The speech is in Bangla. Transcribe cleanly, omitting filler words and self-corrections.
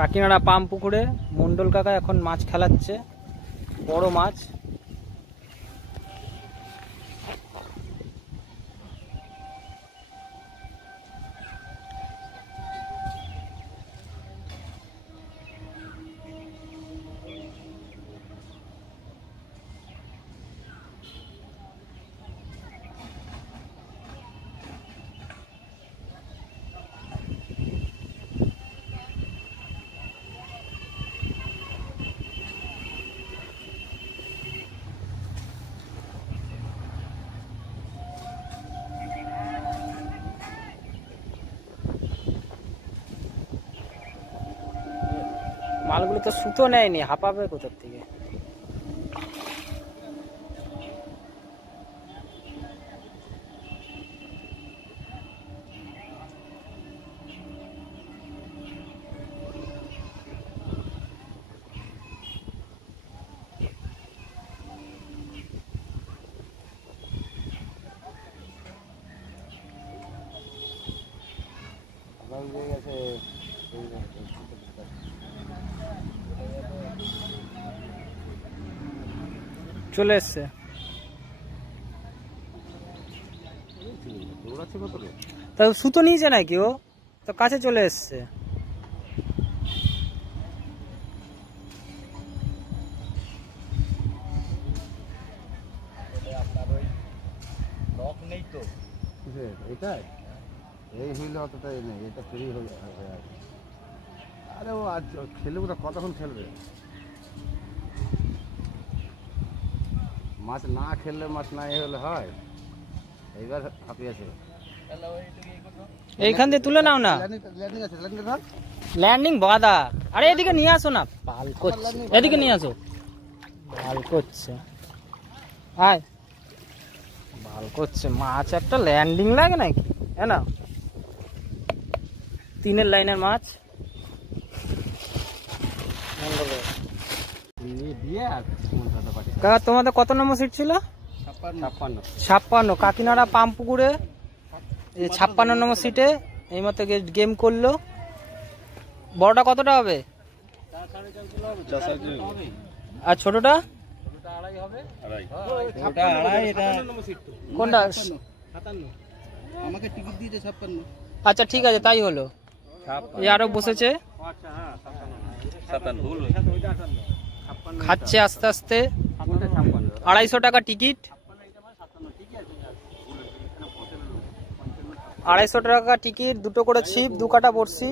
কাকিনাড়া পাম্প পুকুরে মন্ডল কাকা এখন মাছ খেলাচ্ছে, বড় মাছ। মালগুলো তো সুতো নেয়নি, হাঁপাবে কোথার থেকে। চলে এসছে, তা সুতো নিয়েছে নাকি? ও তো কাছে চলে এসছে। এই হইলে অতটাই নেই, এটা ফ্রি হয়ে যাবে। আরে ও আজ খেলবে না, কতক্ষণ খেলবে? মাছ না খেললে, মাছ না এ হলে হয়। এইবার হাঁপিয়েছে, এইখান দিয়ে তুলে নাও না। ল্যান্ডিং বাধা। আরে এদিকে নিয়ে আসো না, পাল করছে। এদিকে নিয়ে আসো, পাল করছে। আয়, পাল করছে। মাছ একটা ল্যান্ডিং লাগে নাকি? হ্যাঁ না, 3 লাইনের মাছ। কাকা তোমাদের কত নম্বর সিট ছিল? 56। কাকিনাড়া পাম্প পুকুরে 56 নম্বর সিটে এই মতো গেম করলো। বড়টা কতটা হবে? আর ছোটটা কোনটা? আচ্ছা ঠিক আছে, তাই হলো। এই আরো বসেছে, খাচ্ছে আস্তে আস্তে। 250 টাকা টিকিট। 250 টাকা টিকিট, দুটো করে ছিপ, 2 কাটা বড়শি।